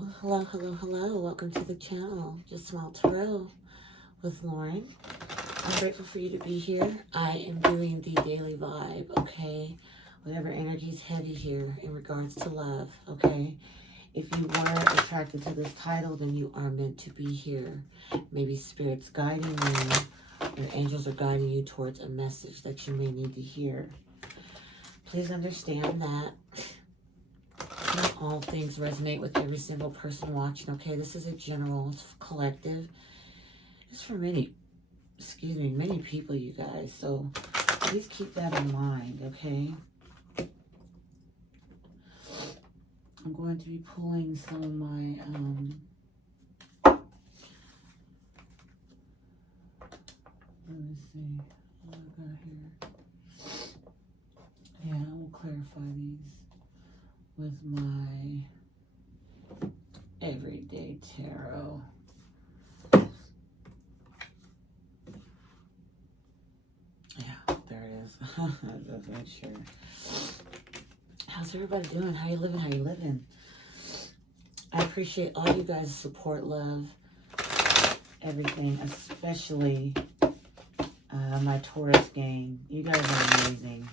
Well, hello, hello, hello. Welcome to the channel, Justsmile Tarot with Lauren. I'm grateful for you to be here. I am doing the daily vibe, okay? Whatever energy is heavy here in regards to love, okay? If you were attracted to this title, then you are meant to be here. Maybe Spirit's guiding you, or angels are guiding you towards a message that you may need to hear. Please understand that not all things resonate with every single person watching, okay? This is a general, it's collective. It's for many people, you guys. So please keep that in mind, okay? I'm going to be pulling some of my, let me see what I got here. Yeah, I will clarify these with my everyday tarot. Yeah, there it is. Just make sure. How's everybody doing? How you living? How you living? I appreciate all you guys' support, love, everything, especially my Taurus gang. You guys are amazing.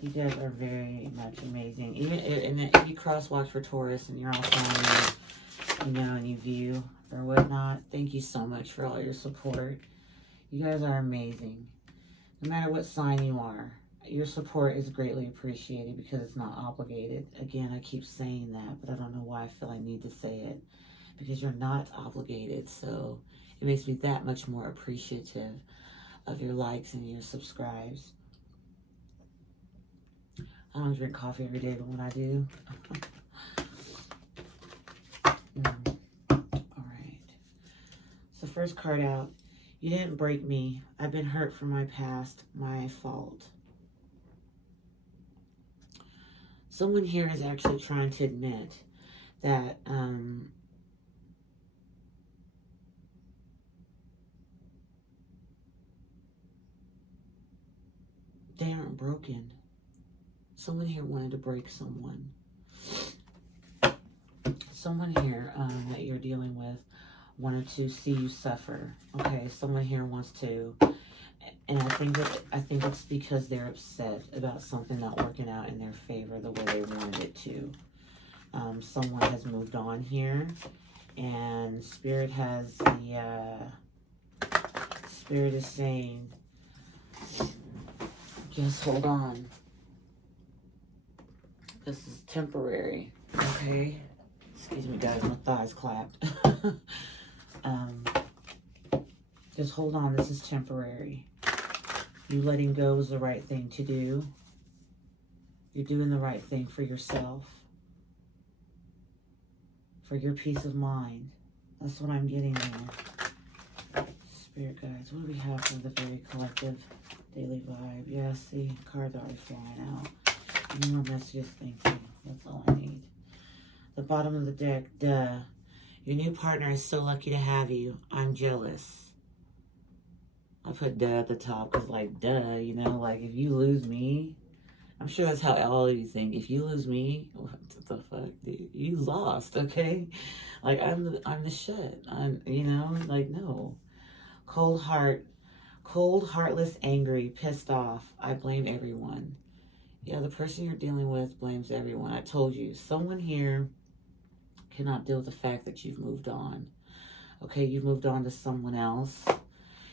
You guys are very much amazing. Even if you crosswalk for Taurus and you're all fine, you know, and you view or whatnot, thank you so much for all your support. You guys are amazing. No matter what sign you are, your support is greatly appreciated because it's not obligated. Again, I keep saying that, but I don't know why I feel I need to say it. Because you're not obligated, so it makes me that much more appreciative of your likes and your subscribes. I don't drink coffee every day, but when I do, all right. So first card out, you didn't break me. I've been hurt from my past, my fault. Someone here is actually trying to admit that they aren't broken. Someone here wanted to break someone. Someone here that you're dealing with wanted to see you suffer. Okay, someone here wants to, and I think it's because they're upset about something not working out in their favor the way they wanted it to. Someone has moved on here, and Spirit has the Spirit is saying, just hold on. This is temporary, okay? Excuse me, guys, my thighs clapped. Just hold on, this is temporary. You letting go is the right thing to do. You're doing the right thing for yourself. For your peace of mind. That's what I'm getting there. Spirit guides, what do we have for the very collective daily vibe? Yeah, see, cards are already flying out. Any more messages? Thank you. That's all I need. The bottom of the deck, duh. Your new partner is so lucky to have you. I'm jealous. I put duh at the top because, like, duh, you know, like, if you lose me, I'm sure that's how all of you think. If you lose me, what the fuck, dude? You lost, okay? Like, I'm the shit. You know, like, no. Cold heart, cold, heartless, angry, pissed off. I blame everyone. Yeah, the person you're dealing with blames everyone. I told you, someone here cannot deal with the fact that you've moved on. Okay, you've moved on to someone else.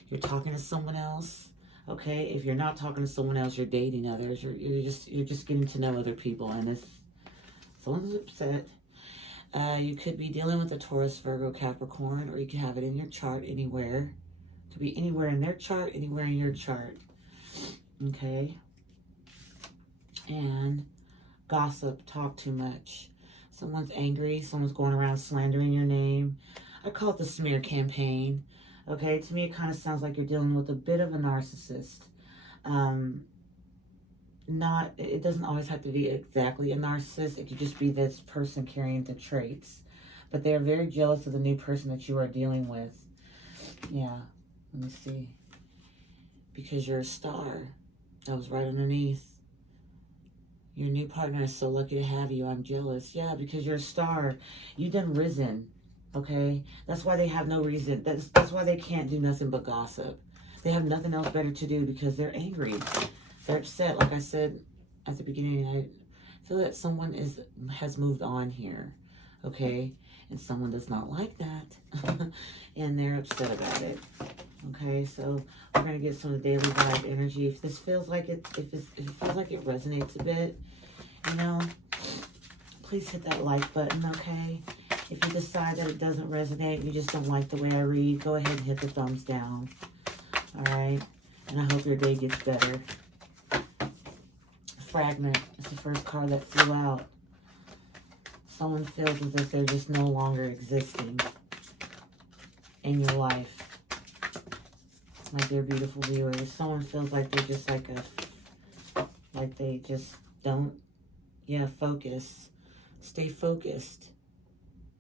You're talking to someone else. Okay, if you're not talking to someone else, you're dating others. You're just getting to know other people, and someone's upset. You could be dealing with a Taurus, Virgo, Capricorn, or you can have it in your chart anywhere. It could be anywhere in their chart, anywhere in your chart. Okay. And gossip, talk too much. Someone's angry. Someone's going around slandering your name. I call it the smear campaign. Okay, to me it kind of sounds like you're dealing with a bit of a narcissist. It doesn't always have to be exactly a narcissist. It could just be this person carrying the traits. But they're very jealous of the new person that you are dealing with. Yeah, let me see. Because you're a star. That was right underneath. Your new partner is so lucky to have you. I'm jealous. Yeah, because you're a star. You done risen. Okay? That's why they have no reason. That's why they can't do nothing but gossip. They have nothing else better to do because they're angry. They're upset. Like I said at the beginning, I feel that someone has moved on here. Okay? And someone does not like that. And they're upset about it. Okay, so we're gonna get some of the daily vibe energy. If this feels like it, if it feels like it resonates a bit, you know, please hit that like button. Okay, if you decide that it doesn't resonate, you just don't like the way I read, go ahead and hit the thumbs down. All right, and I hope your day gets better. Fragment is the first card that flew out. Someone feels as if they're just no longer existing in your life. My dear beautiful viewers, someone feels like they're just like they just don't, focus. Stay focused.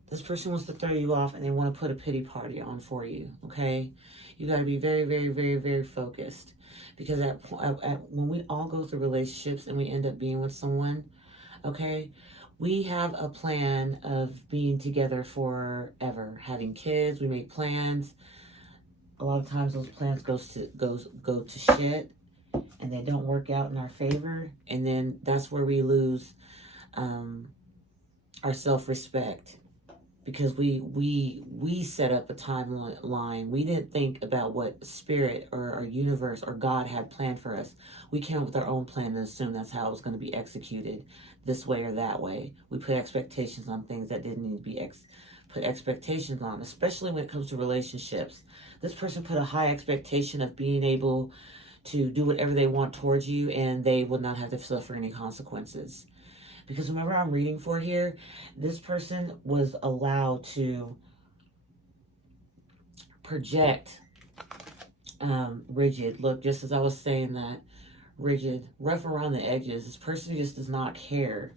This person wants to throw you off and they want to put a pity party on for you, okay? You got to be very, very, very, very focused. Because when we all go through relationships and we end up being with someone, okay, we have a plan of being together forever, having kids, we make plans. A lot of times those plans go to shit and they don't work out in our favor, and then that's where we lose our self-respect, because we set up a timeline. We didn't think about what spirit or our universe or God had planned for us. We came up with our own plan and assumed that's how it was going to be executed, this way or that way. We put expectations on things that didn't need to be put expectations on, especially when it comes to relationships. This person put a high expectation of being able to do whatever they want towards you, and they would not have to suffer any consequences. Because whoever I'm reading for here, this person was allowed to project rigid. Look, just as I was saying that, rigid, rough around the edges. This person just does not care.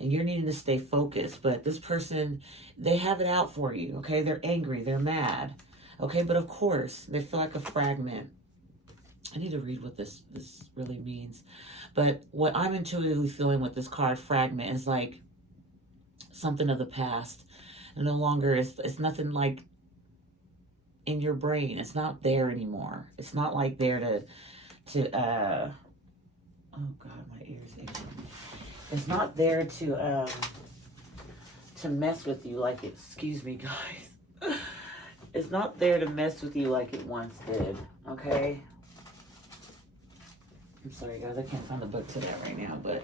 And you're needing to stay focused. But this person, they have it out for you, okay? They're angry. They're mad. Okay, but of course, they feel like a fragment. I need to read what this really means. But what I'm intuitively feeling with this card, fragment, is like something of the past. And no longer, it's nothing like in your brain. It's not there anymore. It's not like there to oh God, my ears itching. It's not there to mess with you like it, excuse me guys. It's not there to mess with you like it once did, okay? I'm sorry guys, I can't find the book to that right now, but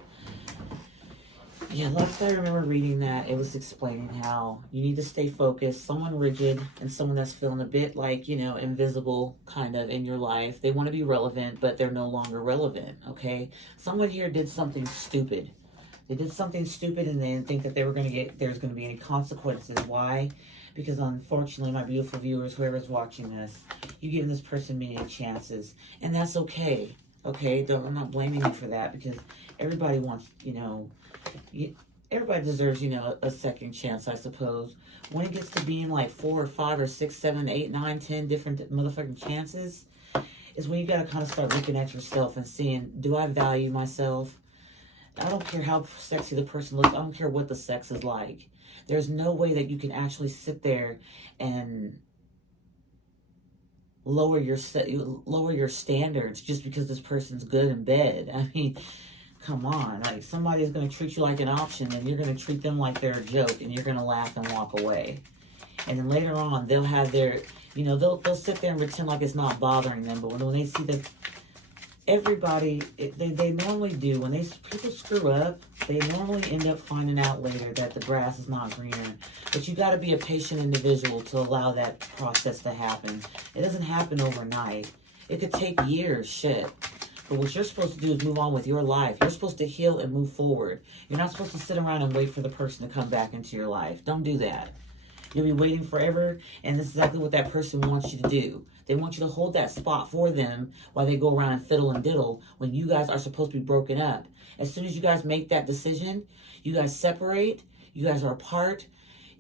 yeah, last I remember reading that, it was explaining how you need to stay focused. Someone rigid and someone that's feeling a bit like, invisible kind of in your life. They want to be relevant, but they're no longer relevant, okay? Someone here did something stupid. They did something stupid and they didn't think that there's going to be any consequences. Why? Because unfortunately, my beautiful viewers, whoever's watching this, you're giving this person many chances. And that's okay. Okay? I'm not blaming you for that, because everybody wants, everybody deserves, a second chance, I suppose. When it gets to being like 4 or 5 or 6, 7, 8, 9, 10 different motherfucking chances, is when you got to kind of start looking at yourself and seeing, do I value myself? I don't care how sexy the person looks. I don't care what the sex is like. There's no way that you can actually sit there and lower your standards just because this person's good in bed. I mean, come on. Like, somebody's going to treat you like an option, and you're going to treat them like they're a joke, and you're going to laugh and walk away. And then later on, they'll have their, they'll sit there and pretend like it's not bothering them. But when they see that everybody, they normally do. When people screw up, they normally end up finding out later that the grass is not greener. But you got to be a patient individual to allow that process to happen. It doesn't happen overnight. It could take years, shit. But what you're supposed to do is move on with your life. You're supposed to heal and move forward. You're not supposed to sit around and wait for the person to come back into your life. Don't do that. You'll be waiting forever, and this is exactly what that person wants you to do. They want you to hold that spot for them while they go around and fiddle and diddle when you guys are supposed to be broken up. As soon as you guys make that decision, you guys separate, you guys are apart,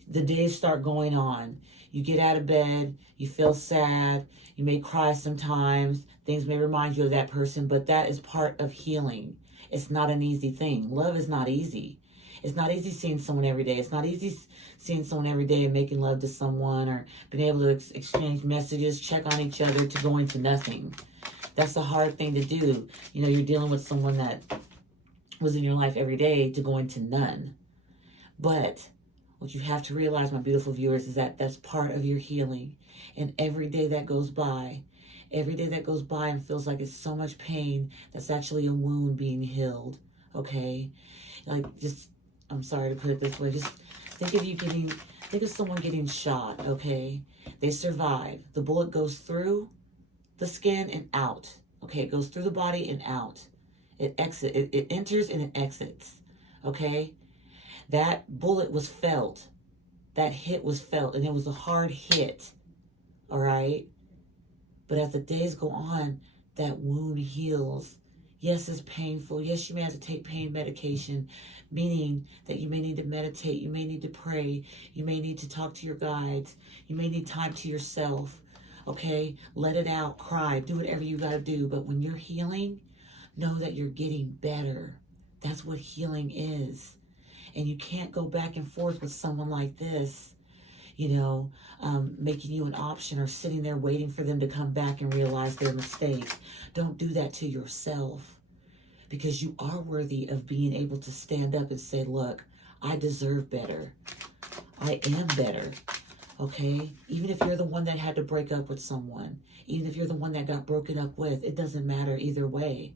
the days start going on. You get out of bed, you feel sad, you may cry sometimes, things may remind you of that person, but that is part of healing. It's not an easy thing. Love is not easy. It's not easy seeing someone every day. It's not easy seeing someone every day and making love to someone, or being able to exchange messages, check on each other, to go into nothing. That's a hard thing to do. You know, you're dealing with someone that was in your life every day to go into none. But what you have to realize, my beautiful viewers, is that that's part of your healing. And every day that goes by and feels like it's so much pain, that's actually a wound being healed. Okay? Like, just, I'm sorry to put it this way, just think of someone getting shot, okay? They survive. The bullet goes through the skin and out. Okay, it goes through the body and out. It enters and it exits. Okay? That bullet was felt. That hit was felt, and it was a hard hit. All right? But as the days go on, that wound heals. Yes, it's painful. Yes, you may have to take pain medication, meaning that you may need to meditate. You may need to pray. You may need to talk to your guides. You may need time to yourself. Okay? Let it out. Cry. Do whatever you got to do. But when you're healing, know that you're getting better. That's what healing is. And you can't go back and forth with someone like this, you know, making you an option, or sitting there waiting for them to come back and realize their mistake. Don't do that to yourself, because you are worthy of being able to stand up and say, look, I deserve better. I am better. Okay? Even if you're the one that had to break up with someone, even if you're the one that got broken up with, it doesn't matter either way.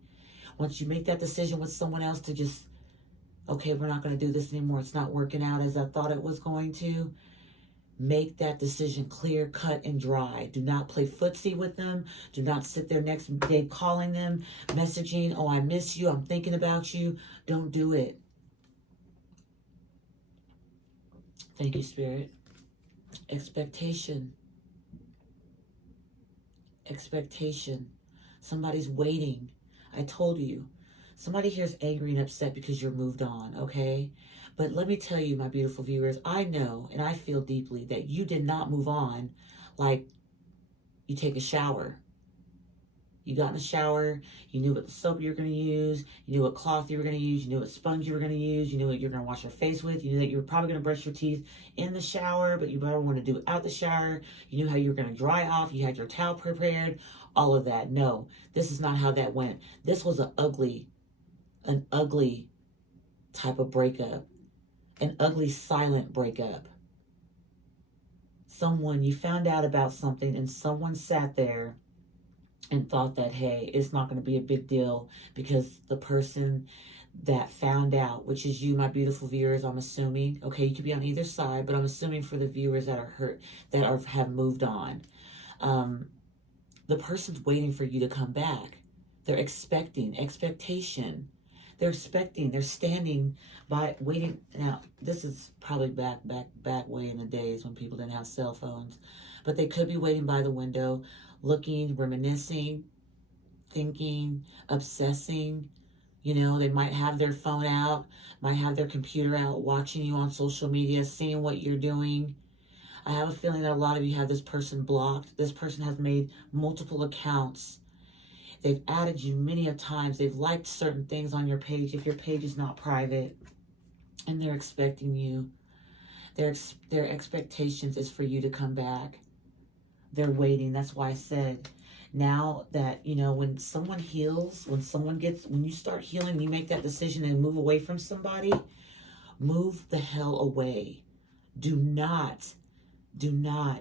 Once you make that decision with someone else to just, okay, we're not going to do this anymore, it's not working out as I thought it was going to, make that decision clear, cut, and dry. Do not play footsie with them. Do not sit there next day calling them, messaging, oh, I miss you, I'm thinking about you. Don't do it. Thank you, Spirit. Expectation. Expectation. Somebody's waiting. I told you. Somebody here is angry and upset because you're moved on, okay? But let me tell you, my beautiful viewers, I know and I feel deeply that you did not move on like you take a shower. You got in the shower, you knew what soap you were going to use, you knew what cloth you were going to use, you knew what sponge you were going to use, you knew what you were going to wash your face with, you knew that you were probably going to brush your teeth in the shower, but you better want to do it out the shower. You knew how you were going to dry off, you had your towel prepared, all of that. No, this is not how that went. This was an ugly type of breakup, an ugly silent breakup. Someone, you found out about something and someone sat there and thought that, hey, it's not going to be a big deal because the person that found out, which is you, my beautiful viewers, I'm assuming, okay, you could be on either side, but I'm assuming for the viewers that are hurt, that have moved on, the person's waiting for you to come back. They're expectation. They're expecting, they're standing by, waiting. Now, this is probably back way in the days when people didn't have cell phones, but they could be waiting by the window, looking, reminiscing, thinking, obsessing. You know, they might have their phone out, might have their computer out, watching you on social media, seeing what you're doing. I have a feeling that a lot of you have this person blocked. This person has made multiple accounts. They've added you many a times. They've liked certain things on your page if your page is not private. And they're expecting you. Their expectations is for you to come back. They're waiting. That's why I said, now that, you know, when someone heals, when you start healing, you make that decision and move away from somebody, move the hell away. Do not,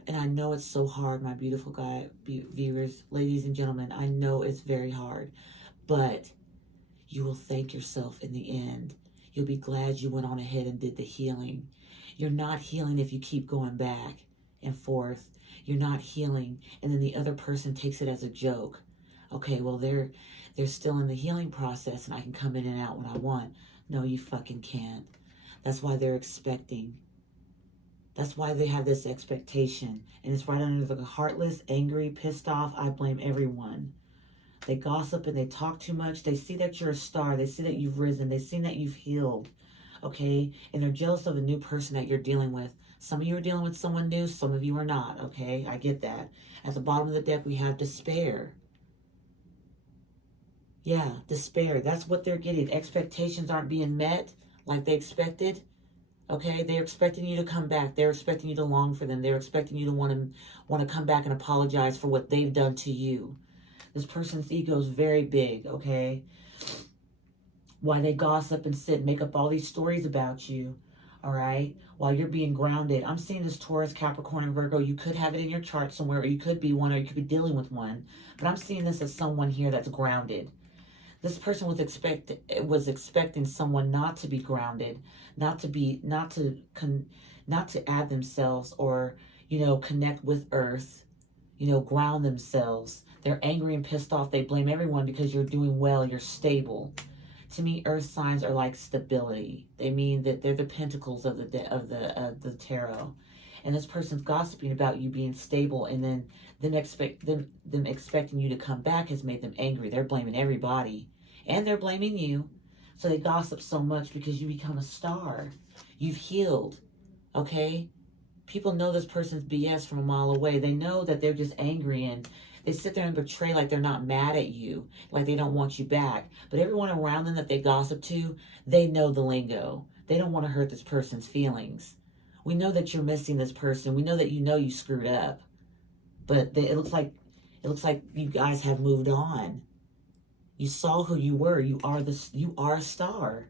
and I know it's so hard, my beautiful viewers, ladies and gentlemen, I know it's very hard, but you will thank yourself in the end. You'll be glad you went on ahead and did the healing. You're not healing if you keep going back and forth. You're not healing, and then the other person takes it as a joke. Okay, well, they're still in the healing process, and I can come in and out when I want. No, you fucking can't. That's why they're expecting. That's why they have this expectation. And it's right under the heartless, angry, pissed off, I blame everyone. They gossip and they talk too much. They see that you're a star. They see that you've risen. They see that you've healed. Okay? And they're jealous of a new person that you're dealing with. Some of you are dealing with someone new. Some of you are not. Okay? I get that. At the bottom of the deck, we have despair. Yeah, despair. That's what they're getting. Expectations aren't being met like they expected. Okay, they're expecting you to come back. They're expecting you to long for them. They're expecting you to want to come back and apologize for what they've done to you. This person's ego is very big, okay? Why they gossip and sit and make up all these stories about you, all right? While you're being grounded. I'm seeing this Taurus, Capricorn, and Virgo. You could have it in your chart somewhere, or you could be one, or you could be dealing with one. But I'm seeing this as someone here that's grounded. This person was expecting someone not to be grounded, not to add themselves or, connect with earth, ground themselves. They're angry and pissed off. They blame everyone because you're doing well, you're stable. To me, earth signs are like stability. They mean that they're the pentacles of the tarot. And this person's gossiping about you being stable, and then them expecting you to come back has made them angry. They're blaming everybody, and they're blaming you. So they gossip so much because you become a star. You've healed, okay? People know this person's BS from a mile away. They know that they're just angry, and they sit there and betray like they're not mad at you, like they don't want you back. But everyone around them that they gossip to, they know the lingo. They don't want to hurt this person's feelings. We know that you're missing this person. We know that you screwed up. But it looks like you guys have moved on. You saw who you were. You are a star.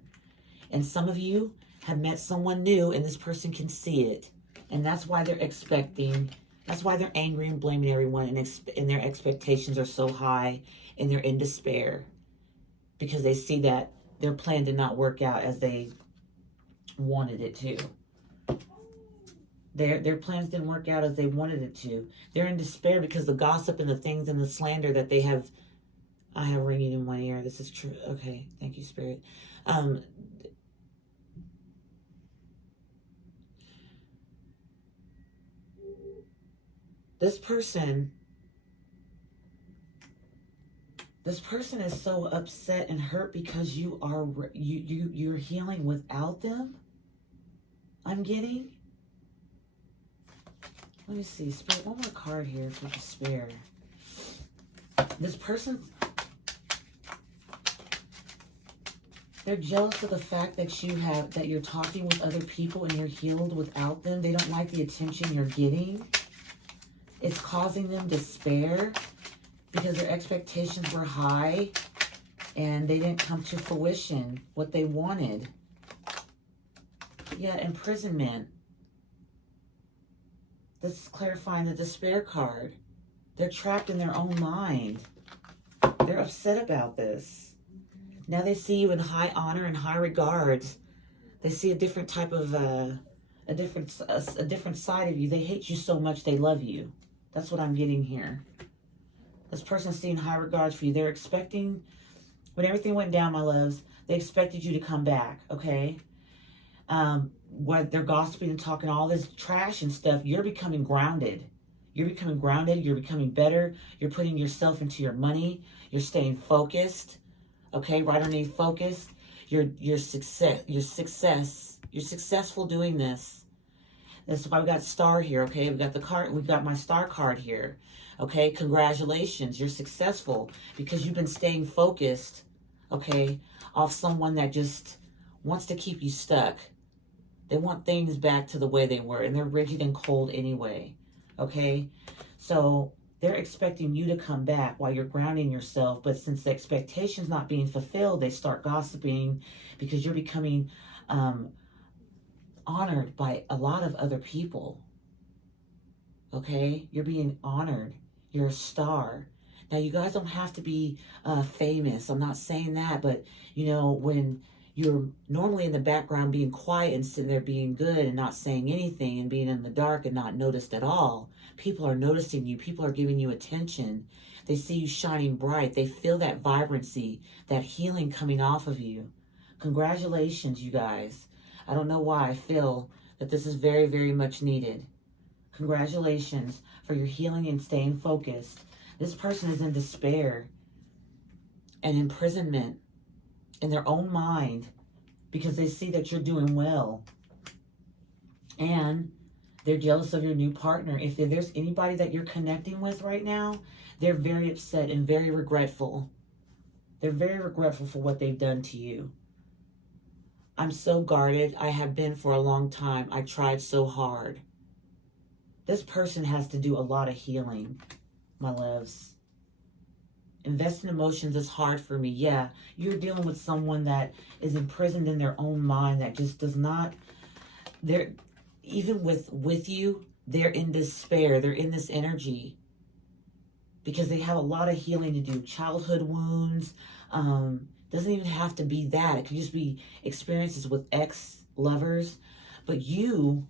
And some of you have met someone new, and this person can see it. And that's why they're expecting. That's why they're angry and blaming everyone, and their expectations are so high, and they're in despair because they see that their plan did not work out as they wanted it to. Their plans didn't work out as they wanted it to. They're in despair because the gossip and the things and the slander that they have. I have ringing in one ear. This is true. Okay, thank you, Spirit. This person is so upset and hurt because you're healing without them. I'm getting. Let me see, Spirit, one more card here for despair. This person, they're jealous of the fact that you're talking with other people and you're healed without them. They don't like the attention you're getting. It's causing them despair because their expectations were high and they didn't come to fruition what they wanted. Yeah, imprisonment. This is clarifying the despair card. They're trapped in their own mind. They're upset about this. Now they see you in high honor and high regards. They see a different type of, a different side of you. They hate you so much they love you. That's what I'm getting here. This person's seeing high regards for you. They're expecting, when everything went down, my loves, they expected you to come back, okay? Where they're gossiping and talking all this trash and stuff, you're becoming grounded. You're becoming grounded. You're becoming better. You're putting yourself into your money. You're staying focused. Okay, right underneath focus. You're successful doing this. That's why we got star here. Okay, we got the card. We've got my star card here. Okay, congratulations. You're successful because you've been staying focused. Okay, off someone that just wants to keep you stuck. They want things back to the way they were, and they're rigid and cold anyway, okay? So they're expecting you to come back while you're grounding yourself, but since the expectation's not being fulfilled, they start gossiping because you're becoming honored by a lot of other people, okay? You're being honored. You're a star. Now, you guys don't have to be famous. I'm not saying that, but, when you're normally in the background being quiet and sitting there being good and not saying anything and being in the dark and not noticed at all, people are noticing you. People are giving you attention. They see you shining bright. They feel that vibrancy, that healing coming off of you. Congratulations, you guys. I don't know why I feel that this is very, very much needed. Congratulations for your healing and staying focused. This person is in despair and imprisonment in their own mind because they see that you're doing well. And they're jealous of your new partner. If there's anybody that you're connecting with right now, they're very upset and very regretful. They're very regretful for what they've done to you. I'm so guarded. I have been for a long time. I tried so hard. This person has to do a lot of healing, my loves. Invest in emotions is hard for me. Yeah, you're dealing with someone that is imprisoned in their own mind, that just does not, they're, even with you, they're in despair. They're in this energy because they have a lot of healing to do. Childhood wounds, doesn't even have to be that. It could just be experiences with ex-lovers. But you,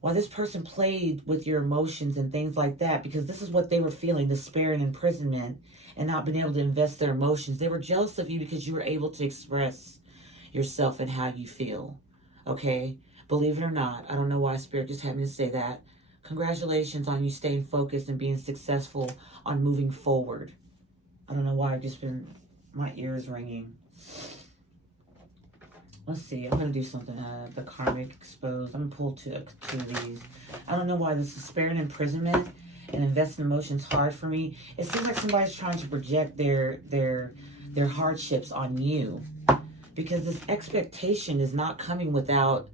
while this person played with your emotions and things like that, because this is what they were feeling, despair and imprisonment, and not being able to invest their emotions. They were jealous of you because you were able to express yourself and how you feel. Okay? Believe it or not, I don't know why Spirit just had me to say that. Congratulations on you staying focused and being successful on moving forward. I don't know why I've just been, my ears ringing. Let's see, I'm going to do something, the karmic exposed. I'm going to pull two of these. I don't know why this despair and imprisonment and investing emotions hard for me. It seems like somebody's trying to project their hardships on you. Because this expectation is not coming without,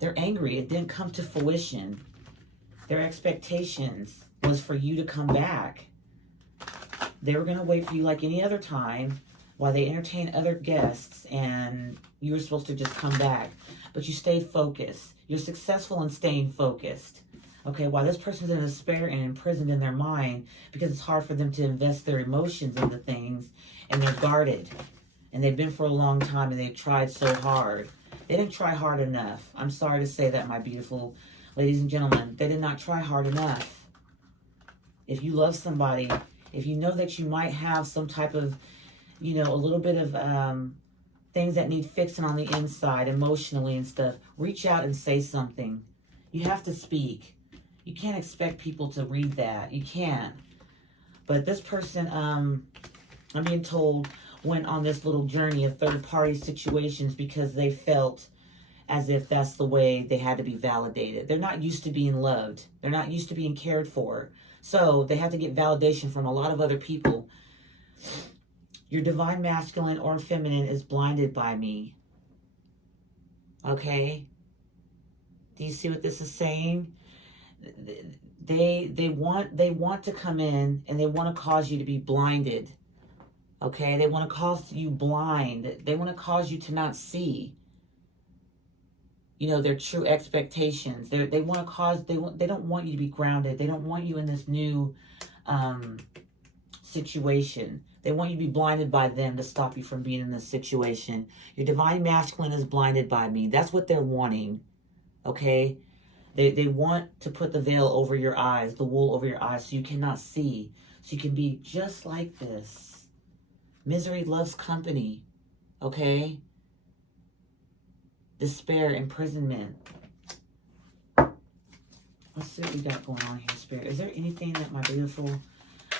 they're angry. It didn't come to fruition. Their expectations was for you to come back. They were going to wait for you like any other time while they entertain other guests, and you were supposed to just come back. But you stayed focused. You're successful in staying focused. Okay, while this person's in despair and imprisoned in their mind because it's hard for them to invest their emotions into things, and they're guarded. And they've been for a long time, and they've tried so hard. They didn't try hard enough. I'm sorry to say that, my beautiful ladies and gentlemen. They did not try hard enough. If you love somebody, if you know that you might have some type of, you know, a little bit of things that need fixing on the inside, emotionally and stuff, reach out and say something. You have to speak. You can't expect people to read that. You can't. But this person, I'm being told, went on this little journey of third-party situations because they felt as if that's the way they had to be validated. They're not used to being loved. They're not used to being cared for. So they have to get validation from a lot of other people. Your divine masculine or feminine is blinded by me. Okay? Do you see what this is saying? They want to come in and they want to cause you to be blinded. Okay? They want to cause you blind. They want to cause you to not see, you know, their true expectations. They want to cause, they don't want you to be grounded. They don't want you in this new situation. They want you to be blinded by them to stop you from being in this situation. Your divine masculine is blinded by me. That's what they're wanting. Okay? They want to put the veil over your eyes, the wool over your eyes, so you cannot see. So you can be just like this. Misery loves company. Okay? Despair, imprisonment. Let's see what we got going on here, Spirit. Is there anything that my beautiful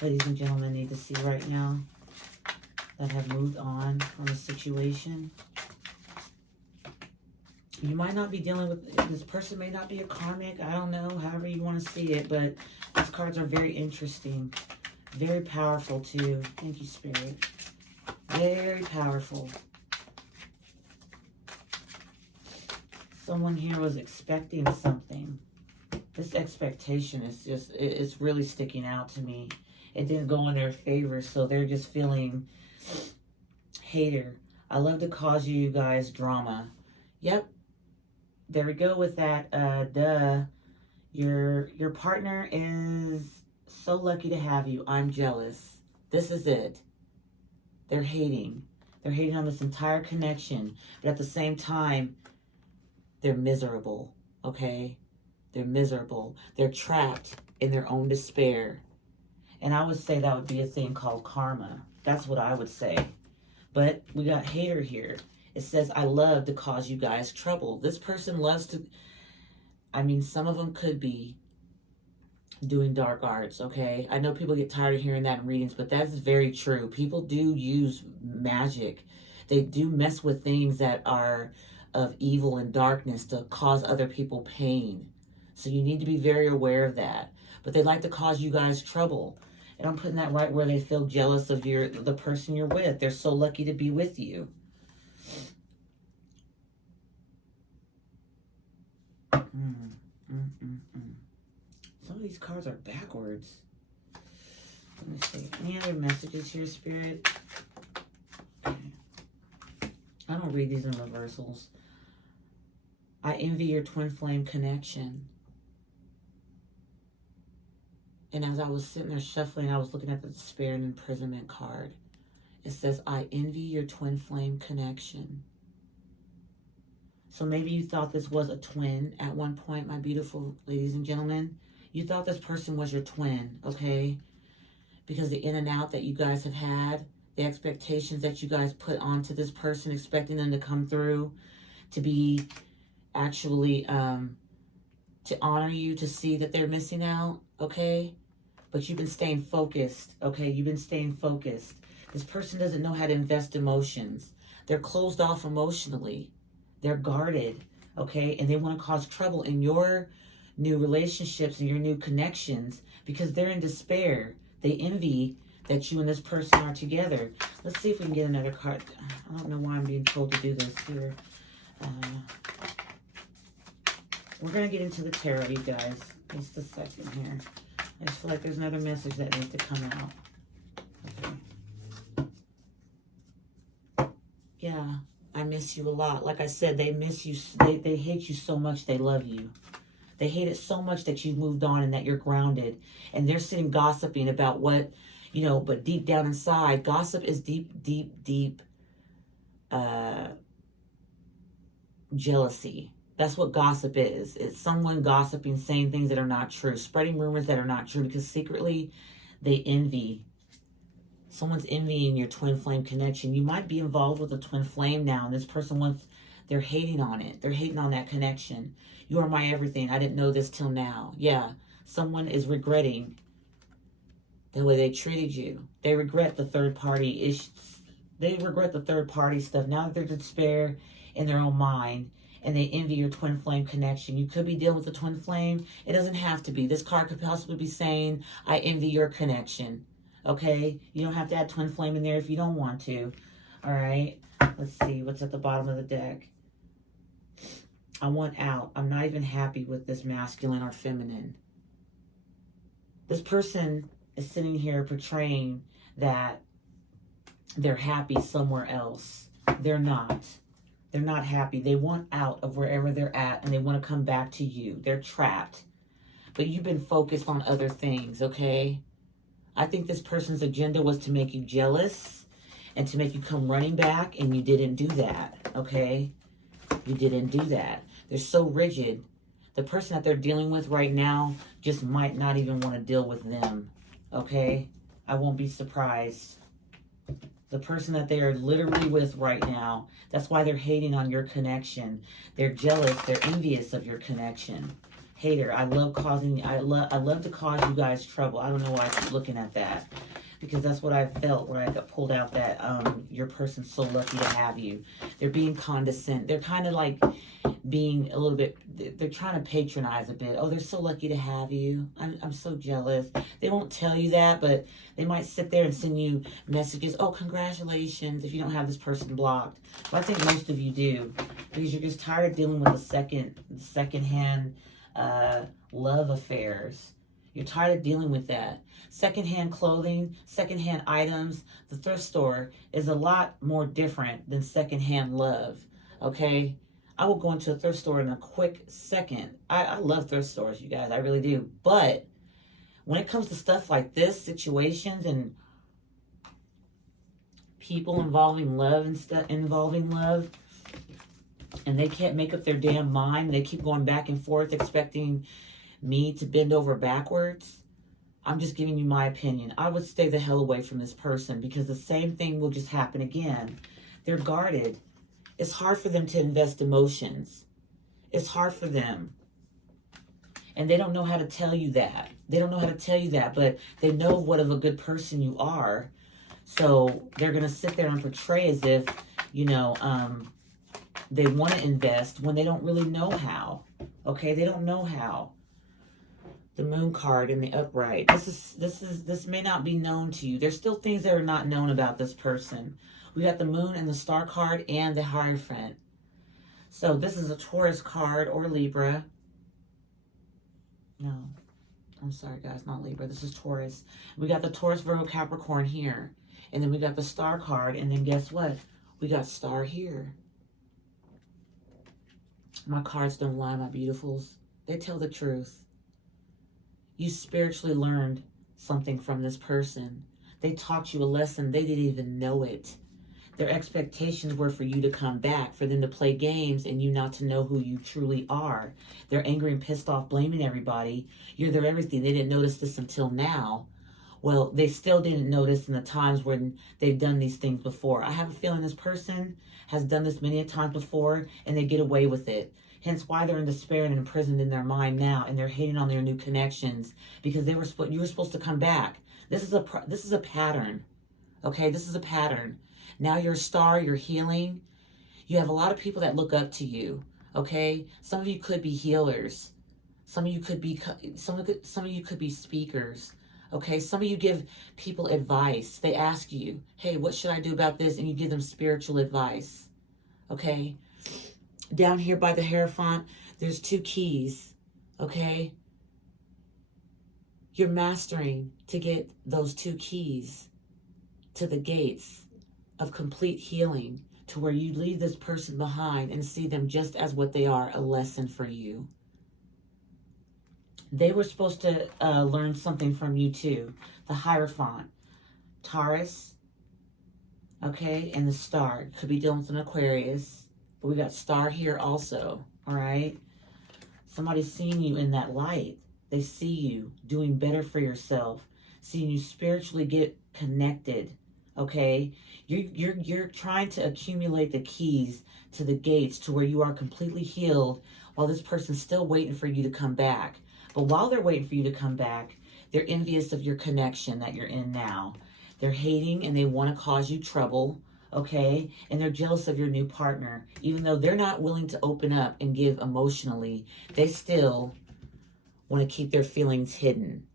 ladies and gentlemen need to see right now that have moved on from a situation? You might not be dealing with, this person may not be a karmic. I don't know, however you want to see it, but these cards are very interesting. Very powerful, too. Thank you, Spirit. Very powerful. Someone here was expecting something. This expectation is just, it's really sticking out to me. It didn't go in their favor, so they're just feeling hater. I love to cause you guys drama. Yep. There we go with that. Your partner is so lucky to have you. I'm jealous. This is it. They're hating. They're hating on this entire connection. But at the same time, they're miserable. Okay? They're miserable. They're trapped in their own despair. And I would say that would be a thing called karma. That's what I would say. But we got hater here. It says, I love to cause you guys trouble. This person loves to, I mean, some of them could be doing dark arts, okay? I know people get tired of hearing that in readings, but that's very true. People do use magic. They do mess with things that are of evil and darkness to cause other people pain. So you need to be very aware of that. But they like to cause you guys trouble. And I'm putting that right where they feel jealous of the person you're with. They're so lucky to be with you. Some of these cards are backwards. Let me see. Any other messages here, Spirit? Okay. I don't read these in reversals. I envy your twin flame connection. And as I was sitting there shuffling, I was looking at the despair and imprisonment card. It says, I envy your twin flame connection. So maybe you thought this was a twin at one point, my beautiful ladies and gentlemen. You thought this person was your twin, okay? Because the in and out that you guys have had, the expectations that you guys put onto this person, expecting them to come through, to be actually, to honor you, to see that they're missing out, okay? But you've been staying focused, okay? You've been staying focused. This person doesn't know how to invest emotions. They're closed off emotionally. They're guarded, okay? And they want to cause trouble in your new relationships and your new connections because they're in despair. They envy that you and this person are together. Let's see if we can get another card. I don't know why I'm being told to do this here. We're going to get into the tarot, you guys. Just a second here. I just feel like there's another message that needs to come out. Okay. Yeah, I miss you a lot. Like I said, they miss you. They hate you so much they love you. They hate it so much that you've moved on and that you're grounded. And they're sitting gossiping about what, you know, but deep down inside, gossip is deep jealousy. That's what gossip is. It's someone gossiping, saying things that are not true, spreading rumors that are not true, because secretly they envy. Someone's envying your twin flame connection. You might be involved with a twin flame now, and this person wants, they're hating on it. They're hating on that connection. You are my everything. I didn't know this till now. Yeah, someone is regretting the way they treated you. They regret the third party issues. They regret the third party stuff. Now that they're in despair in their own mind, and they envy your twin flame connection. You could be dealing with a twin flame. It doesn't have to be. This card could possibly be saying, I envy your connection. Okay? You don't have to add twin flame in there if you don't want to. All right? Let's see what's at the bottom of the deck. I want out. I'm not even happy with this masculine or feminine. This person is sitting here portraying that they're happy somewhere else. They're not. They're not happy. They want out of wherever they're at, and they want to come back to you. They're trapped. But you've been focused on other things, okay? I think this person's agenda was to make you jealous and to make you come running back, and you didn't do that, okay? You didn't do that. They're so rigid. The person that they're dealing with right now just might not even want to deal with them, okay? I won't be surprised. The person that they are literally with right now, that's why they're hating on your connection. They're jealous. They're envious of your connection. Hater. I love to cause you guys trouble. I don't know why I keep looking at that, because that's what I felt when I got pulled out, that your person's so lucky to have you. They're being condescending. They're kind of like being a little bit, they're trying to patronize a bit. Oh, they're so lucky to have you. I'm so jealous. They won't tell you that, but they might sit there and send you messages. Oh, congratulations, if you don't have this person blocked. But I think most of you do, because you're just tired of dealing with the secondhand love affairs. You're tired of dealing with that. Secondhand clothing, secondhand items. The thrift store is a lot more different than secondhand love, okay? I will go into a thrift store in a quick second. I love thrift stores, you guys. I really do. But when it comes to stuff like this, situations and people involving love and stuff, and they can't make up their damn mind. They keep going back and forth expecting me to bend over backwards. I'm just giving you my opinion. I would stay the hell away from this person, because the same thing will just happen again. They're guarded. It's hard for them to invest emotions. It's hard for them. And they don't know how to tell you that. They don't know how to tell you that, but they know what of a good person you are. So they're going to sit there and portray as if, you know, they want to invest when they don't really know how. Okay, they don't know how. The Moon card in the upright. This may not be known to you. There's still things that are not known about this person. We got the Moon and the Star card and the Hierophant. So this is a Taurus card or Libra. No, I'm sorry guys, not Libra. This is Taurus. We got the Taurus, Virgo, Capricorn here. And then we got the Star card. And then guess what? We got Star here. My cards don't lie, my beautifuls. They tell the truth. You spiritually learned something from this person. They taught you a lesson. They didn't even know it. Their expectations were for you to come back, for them to play games and you not to know who you truly are. They're angry and pissed off, blaming everybody. You're their everything. They didn't notice this until now. Well, they still didn't notice in the times when they've done these things before. I have a feeling this person has done this many times before and they get away with it. Hence why they're in despair and imprisoned in their mind now, and they're hating on their new connections because you were supposed to come back. This is a pattern. Okay, this is a pattern. Now you're a star, you're healing. You have a lot of people that look up to you. Okay, some of you could be healers. Some of you could be speakers. Okay, some of you give people advice. They ask you, "Hey, what should I do about this?" And you give them spiritual advice. Okay. Down here by the Hierophant, there's 2 keys, okay? You're mastering to get those 2 keys to the gates of complete healing, to where you leave this person behind and see them just as what they are, a lesson for you. They were supposed to learn something from you too. The Hierophant, Taurus, okay, and the Star. Could be dealing with an Aquarius. But we got Star here also, all right? Somebody's seeing you in that light. They see you doing better for yourself, seeing you spiritually get connected, okay? You're trying to accumulate the keys to the gates to where you are completely healed while this person's still waiting for you to come back. But while they're waiting for you to come back, they're envious of your connection that you're in now. They're hating and they want to cause you trouble. Okay, and they're jealous of your new partner. Even though they're not willing to open up and give emotionally, they still want to keep their feelings hidden.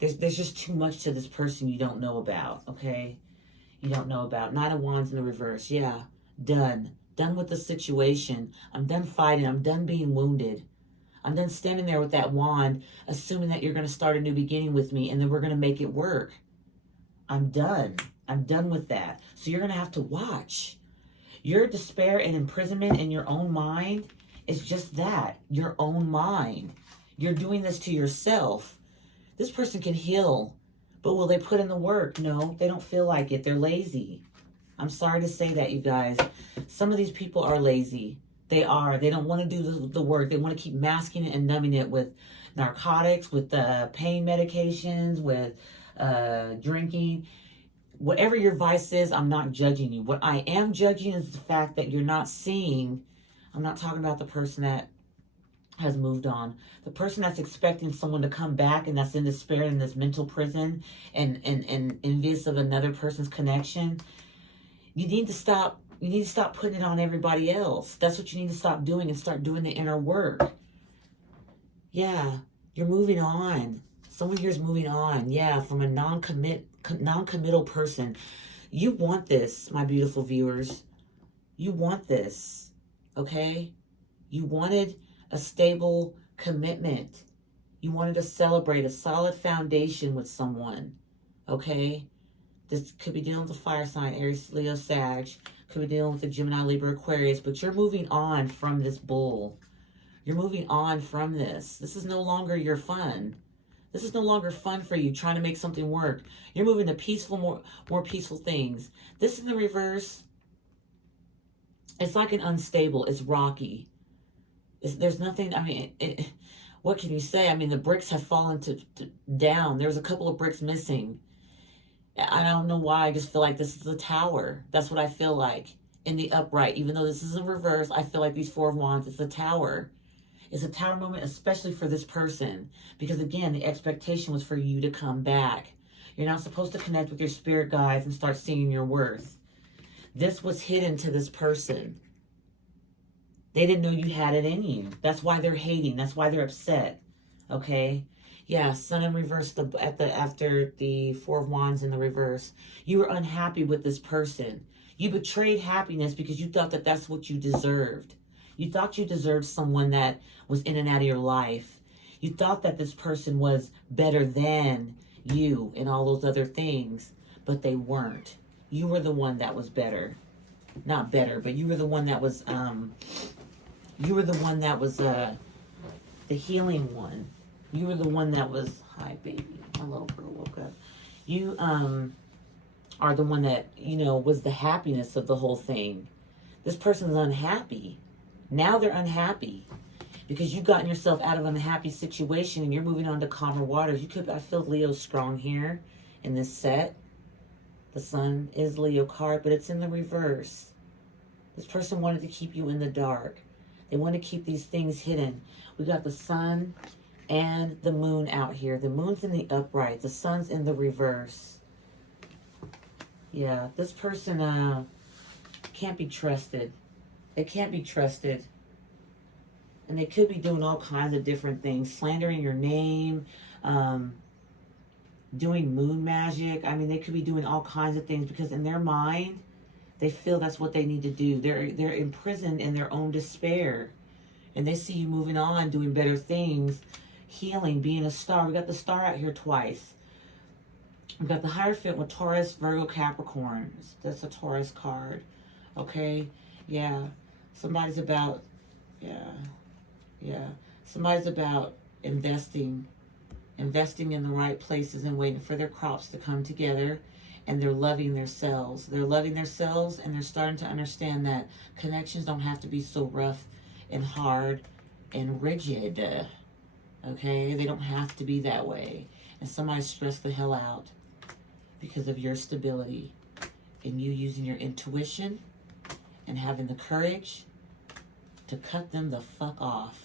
There's just too much to this person you don't know about, okay? You don't know about. 9 of Wands in the reverse. Yeah, done. Done with the situation. I'm done fighting. I'm done being wounded. I'm done standing there with that wand, assuming that you're going to start a new beginning with me and then we're going to make it work. I'm done. I'm done with that. So you're going to have to watch. Your despair and imprisonment in your own mind is just that, your own mind. You're doing this to yourself. This person can heal, but will they put in the work? No, they don't feel like it. They're lazy. I'm sorry to say that, you guys. Some of these people are lazy. They are. They don't want to do the work. They want to keep masking it and numbing it with narcotics, with pain medications, with drinking. Whatever your vice is, I'm not judging you. What I am judging is the fact that you're not seeing. I'm not talking about the person that has moved on. The person that's expecting someone to come back and that's in despair in this mental prison and envious of another person's connection. You need to stop. You need to stop putting it on everybody else. That's what you need to stop doing and start doing the inner work. Yeah, you're moving on. Someone here is moving on. Yeah, from a non-committal person. You want this, my beautiful viewers. You want this, okay? You wanted a stable commitment. You wanted to celebrate a solid foundation with someone, okay? This could be dealing with a fire sign, Aries, Leo, Sag. Could be dealing with a Gemini, Libra, Aquarius. But you're moving on from this bull. You're moving on from this. This is no longer your fun. This is no longer fun for you, trying to make something work. You're moving to peaceful, more peaceful things. This in the reverse, it's like an unstable. It's rocky. There's nothing, I mean, what can you say? I mean, the bricks have fallen down. There's a couple of bricks missing. I don't know why. I just feel like this is a tower. That's what I feel like in the upright. Even though this is in reverse, I feel like these 4 of Wands, it's a tower. It's a tower moment, especially for this person. Because again, the expectation was for you to come back. You're not supposed to connect with your spirit guides and start seeing your worth. This was hidden to this person. They didn't know you had it in you. That's why they're hating. That's why they're upset. Okay? Yeah, Sun in reverse after the Four of Wands in the reverse. You were unhappy with this person. You betrayed happiness because you thought that that's what you deserved. You thought you deserved someone that was in and out of your life. You thought that this person was better than you and all those other things, but they weren't. You were the one that was better. Not better, but you were the one that was the healing one. You were the one that was, hi baby, my little girl woke up. You are the one that, was the happiness of the whole thing. This person's unhappy. Now they're unhappy because you've gotten yourself out of an unhappy situation and you're moving on to calmer waters. I feel Leo strong here in this set. The Sun is Leo card, but it's in the reverse. This person wanted to keep you in the dark. They want to keep these things hidden. We got the Sun and the Moon out here. The Moon's in the upright. The Sun's in the reverse. Yeah, this person can't be trusted. They can't be trusted. And they could be doing all kinds of different things. Slandering your name. Doing moon magic. I mean, they could be doing all kinds of things because in their mind, they feel that's what they need to do. They're imprisoned in their own despair. And they see you moving on, doing better things, healing, being a star. We got the star out here twice. We got the Hierophant with Taurus, Virgo, Capricorn. That's a Taurus card. Okay? Yeah. Somebody's about, Somebody's about investing in the right places and waiting for their crops to come together. And they're loving themselves. They're loving themselves, and they're starting to understand that connections don't have to be so rough and hard and rigid. Okay? They don't have to be that way. And somebody's stressed the hell out because of your stability and you using your intuition and having the courage to cut them the fuck off.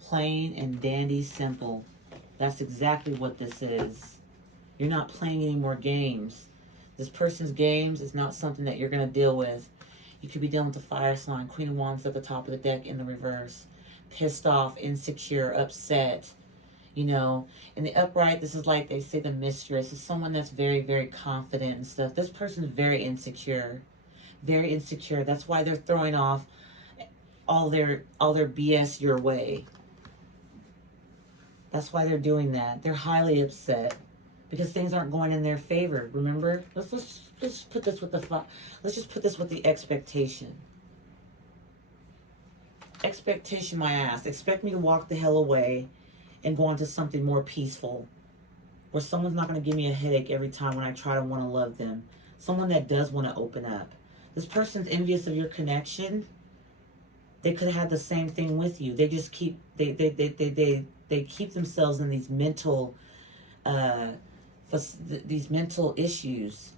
Plain and dandy simple. That's exactly what this is. You're not playing any more games. This person's games is not something that you're going to deal with. You could be dealing with the fire sign. Queen of Wands at the top of the deck in the reverse. Pissed off, insecure, upset. In the upright, this is like they say the mistress. It's someone that's very, very confident and stuff. This person's very insecure. Very insecure. That's why they're throwing off all their BS your way. That's why they're doing that. They're highly upset because things aren't going in their favor. Remember? Let's put this with let's just put this with the expectation. Expectation, my ass. Expect me to walk the hell away and go on to something more peaceful, where someone's not going to give me a headache every time when I try to want to love them. Someone that does want to open up. This person's envious of your connection. They could have had the same thing with you. They just keep they keep themselves in these mental issues.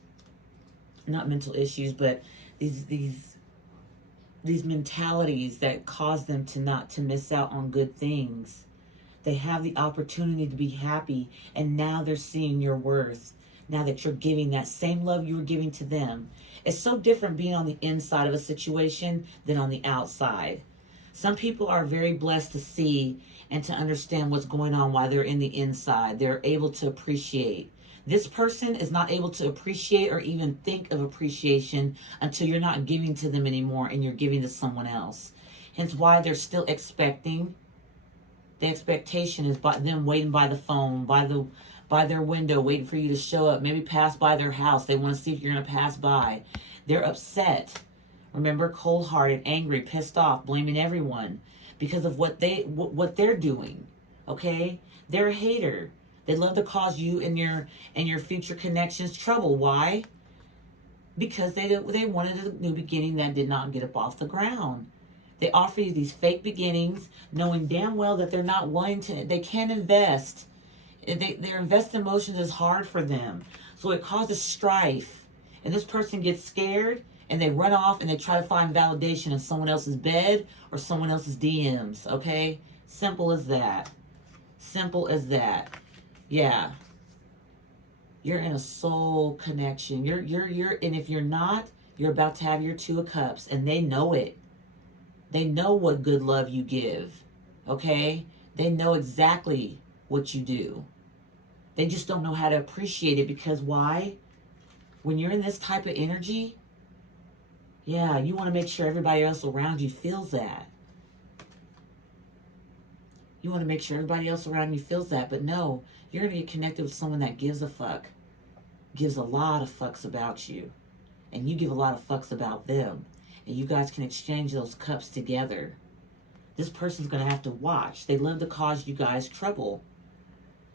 Not mental issues, but these mentalities that cause them to miss out on good things. They have the opportunity to be happy, and now they're seeing your worth. Now that you're giving that same love you were giving to them. It's so different being on the inside of a situation than on the outside. Some people are very blessed to see and to understand what's going on while they're in the inside. They're able to appreciate. This person is not able to appreciate or even think of appreciation until you're not giving to them anymore and you're giving to someone else. Hence why they're still expecting. The expectation is by them waiting by the phone, by their window, waiting for you to show up. Maybe pass by their house. They want to see if you're going to pass by. They're upset. Remember, cold-hearted, angry, pissed off, blaming everyone because of what they're doing. Okay? They're a hater. They love to cause you and your future connections trouble. Why? Because they wanted a new beginning that did not get up off the ground. They offer you these fake beginnings, knowing damn well that they're not willing to. They can't invest. Their invest emotions is hard for them, so it causes strife. And this person gets scared, and they run off and they try to find validation in someone else's bed or someone else's DMs. Okay, simple as that. Simple as that. Yeah. You're in a soul connection. You're and if you're not, you're about to have your Two of Cups, and they know it. They know what good love you give. Okay? They know exactly what you do. They just don't know how to appreciate it, because why? When you're in this type of energy, yeah, you want to make sure everybody else around you feels that. You want to make sure everybody else around you feels that. But no, you're going to get connected with someone that gives a fuck. Gives a lot of fucks about you. And you give a lot of fucks about them. And you guys can exchange those cups together. This person's going to have to watch. They love to cause you guys trouble.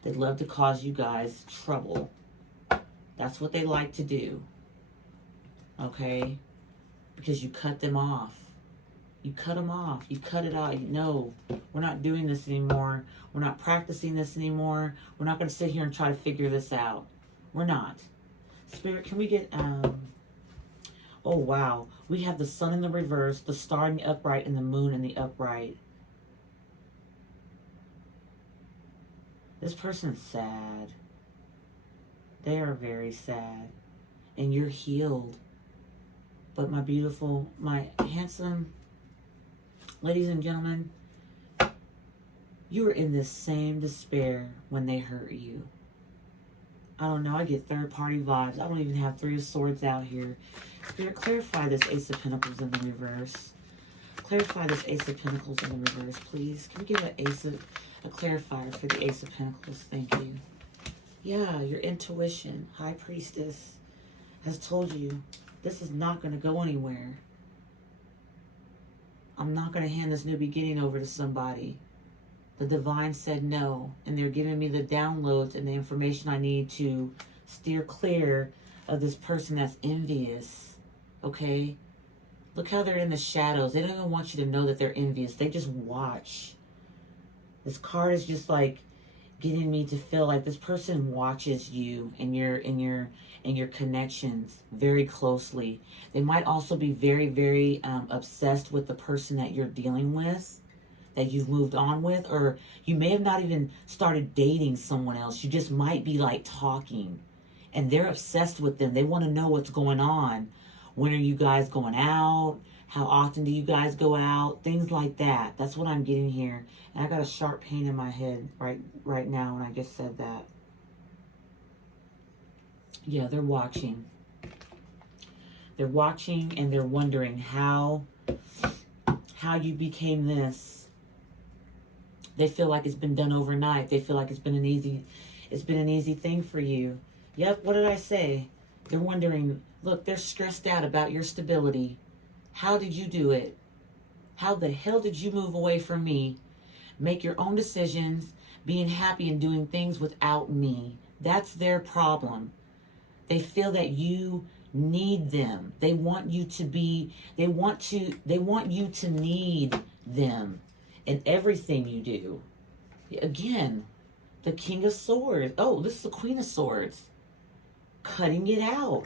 They love to cause you guys trouble. That's what they like to do. Okay? Because you cut them off. You cut them off. You cut it out. No, we're not doing this anymore. We're not practicing this anymore. We're not going to sit here and try to figure this out. We're not. Spirit, can we get... Oh, wow. We have the sun in the reverse, the star in the upright, and the moon in the upright. This person's sad. They are very sad. And you're healed. But my beautiful, my handsome, ladies and gentlemen, you were in this same despair when they hurt you. I don't know. I get third-party vibes. I don't even have Three of Swords out here. Spirit, clarify this Ace of Pentacles in the reverse. Clarify this Ace of Pentacles in the reverse, please. Can we give a clarifier for the Ace of Pentacles? Thank you. Yeah, your intuition, High Priestess, has told you this is not going to go anywhere. I'm not going to hand this new beginning over to somebody. The divine said no, and they're giving me the downloads and the information I need to steer clear of this person that's envious. Okay? Look how they're in the shadows. They don't even want you to know that they're envious. They just watch. This card is just like getting me to feel like this person watches you and your connections very closely. They might also be very, very obsessed with the person that you're dealing with, that you've moved on with, or you may have not even started dating someone else. You just might be like talking, and they're obsessed with them. They want to know what's going on. When are you guys going out? How often do you guys go out? Things like that. That's what I'm getting here. And I got a sharp pain in my head right now when I just said that. Yeah, they're watching. They're watching and they're wondering how you became this. They feel like it's been done overnight. They feel like it's been an easy thing for you. Yep, what did I say? They're wondering, look, they're stressed out about your stability. How did you do it? How the hell did you move away from me? Make your own decisions, being happy and doing things without me. That's their problem. They feel that you need them. They want you to be, they want you to need them in everything you do. Again, the King of Swords. Oh, this is the Queen of Swords. Cutting it out.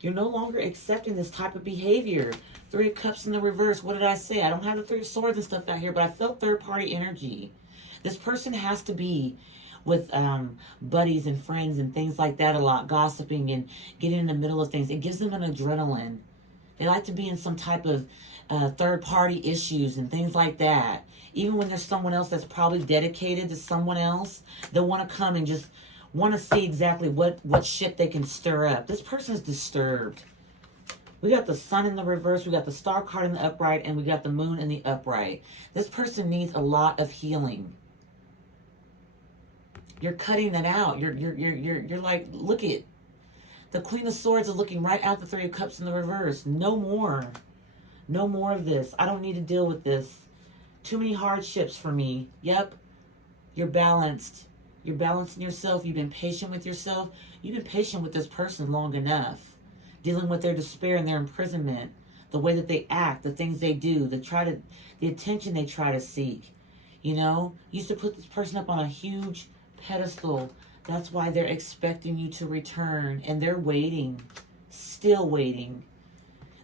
You're no longer accepting this type of behavior. Three of Cups in the reverse. What did I say? I don't have the Three of Swords and stuff out here, but I felt third-party energy. This person has to be with buddies and friends and things like that a lot, gossiping and getting in the middle of things. It gives them an adrenaline. They like to be in some type of third-party issues and things like that. Even when there's someone else that's probably dedicated to someone else, they'll want to come and just want to see exactly what shit they can stir up. This person's disturbed. We got the sun in the reverse, we got the star card in the upright, and we got the moon in the upright. This person needs a lot of healing. You're cutting that out. You're like, look at the Queen of Swords is looking right at the Three of Cups in the reverse. No more. No more of this. I don't need to deal with this. Too many hardships for me. Yep. You're balanced. You're balancing yourself. You've been patient with yourself. You've been patient with this person long enough. Dealing with their despair and their imprisonment. The way that they act. The things they do. The attention they try to seek. You know? You used to put this person up on a huge pedestal. That's why they're expecting you to return. And they're waiting. Still waiting.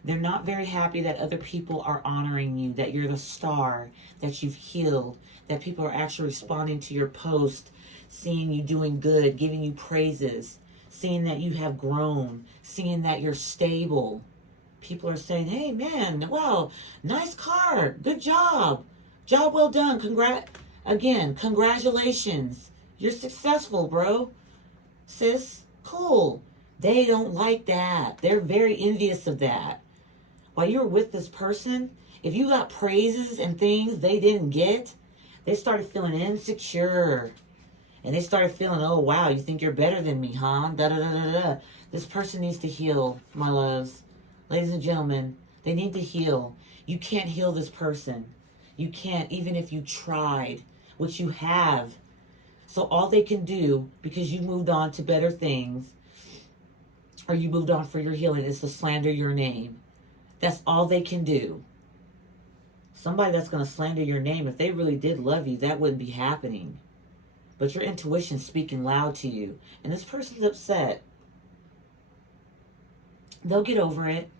They're not very happy that other people are honoring you. That you're the star. That you've healed. That people are actually responding to your post. Seeing you doing good, giving you praises, seeing that you have grown, seeing that you're stable. People are saying, hey man, wow, nice card, good job, job well done, congrats. Again, congratulations. You're successful, bro. Sis, cool. They don't like that. They're very envious of that. While you're with this person, if you got praises and things they didn't get, they started feeling insecure. And they started feeling, oh, wow, you think you're better than me, huh? Da da da da da. This person needs to heal, my loves. Ladies and gentlemen, they need to heal. You can't heal this person. You can't, even if you tried, which you have. So all they can do, because you moved on to better things, or you moved on for your healing, is to slander your name. That's all they can do. Somebody that's going to slander your name, if they really did love you, that wouldn't be happening. But your intuition's speaking loud to you. And this person's upset. They'll get over it.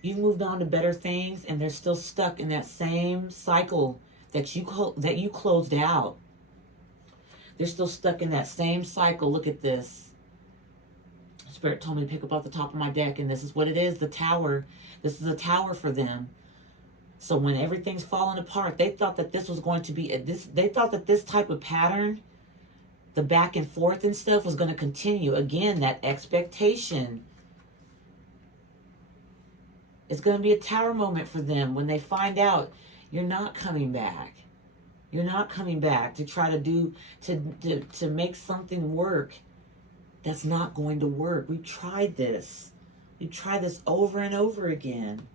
You've moved on to better things, and they're still stuck in that same cycle that you closed out. They're still stuck in that same cycle. Look at this. Spirit told me to pick up off the top of my deck, and this is what it is, the tower. This is a tower for them. So when everything's falling apart, they thought that this was going to be they thought that this type of pattern, the back and forth and stuff, was going to continue. Again, that expectation. It's going to be a tower moment for them when they find out you're not coming back. You're not coming back to try to do to make something work that's not going to work. We've tried this. We've tried this over and over again.